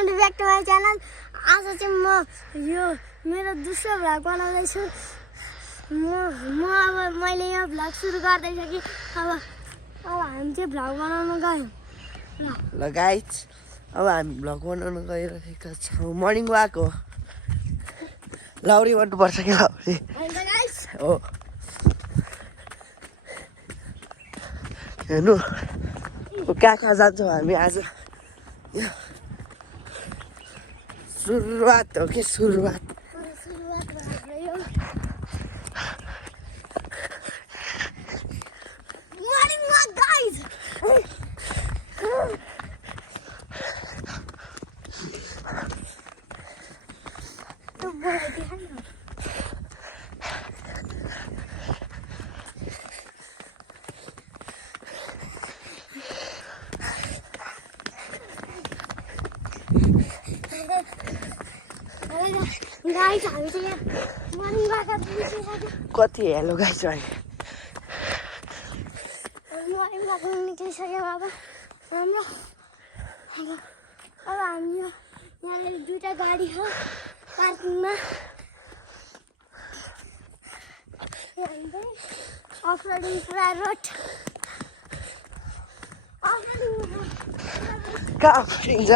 Welcome to back to my channel. आज चाहिँ म यो मेरो दोस्रो भ्लग बनाउँदैछु। अब मैले यो भ्लग सुरु गर्दैछ कि अब हामी चाहिँ भ्लग बनाउन गयौँ ल गाइज, अब हामी भ्लग बनाउन गइरहेका छौँ। मर्निङ वाक हो। लाउरी भन्नुपर्छ कि लाउरी हो। हेर्नु कहाँ जान्छौँ हामी आज। सुरुवात हो कि सुरुवात। Morning walk guys. गाइस हामी चाहिँ यहाँ मर्निङ वाक निस्किसक्यो। कति हेलो गाइज अनि मर्निङ वाक निस्किसक्यो। अब राम्रो अब हामी यहाँनिर दुईवटा गाडी छ पार्किङमा। अफरोडिङ पुरा रोड कहाँ पुगिन्छ।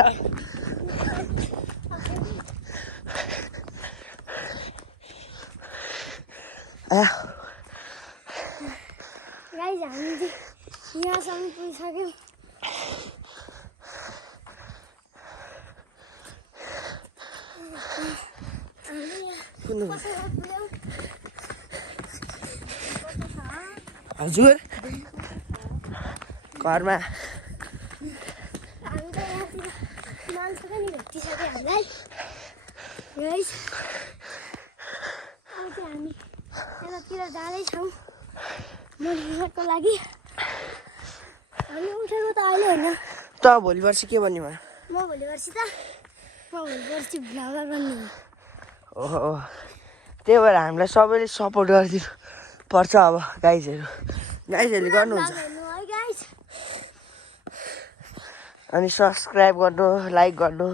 गाइस हामी चाहिँ यहाँसम्म पुगिसक्यौँ। हजुर घरमा हामी त यहाँतिर मान्छे पनि भेटिसक्यो हामीलाई। गाइस अब चाहिँ हामी यतातिर जाँदैछौँ मर्निङ वाकको लागि। हामी उठेको त अहिले होइन। त भोलि पर्सि के भन्ने भयो? म भोलि पर्सि भ्लगर बन्ने हो। ओहो, त्यही भएर हामीलाई सबैले सपोर्ट गरिदिनु पर्छ। अब गाइजहरूले गर्नुहुन्छ। अनि सब्सक्राइब गर्नु, लाइक गर्नु,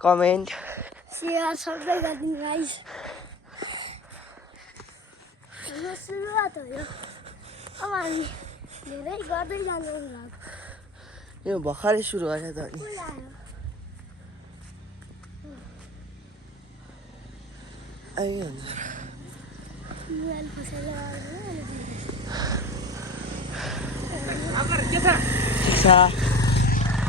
कमेन्ट सेयर सबै गरिदिनु गाइस। हाम्रो सुरुवात हो यो। अब हामी धेरै गर्दै जान्छौँ भ्लग। यो भर्खरै सुरु गरेको त अनि आइहाल्छ। मोबाइल फसेर के छ?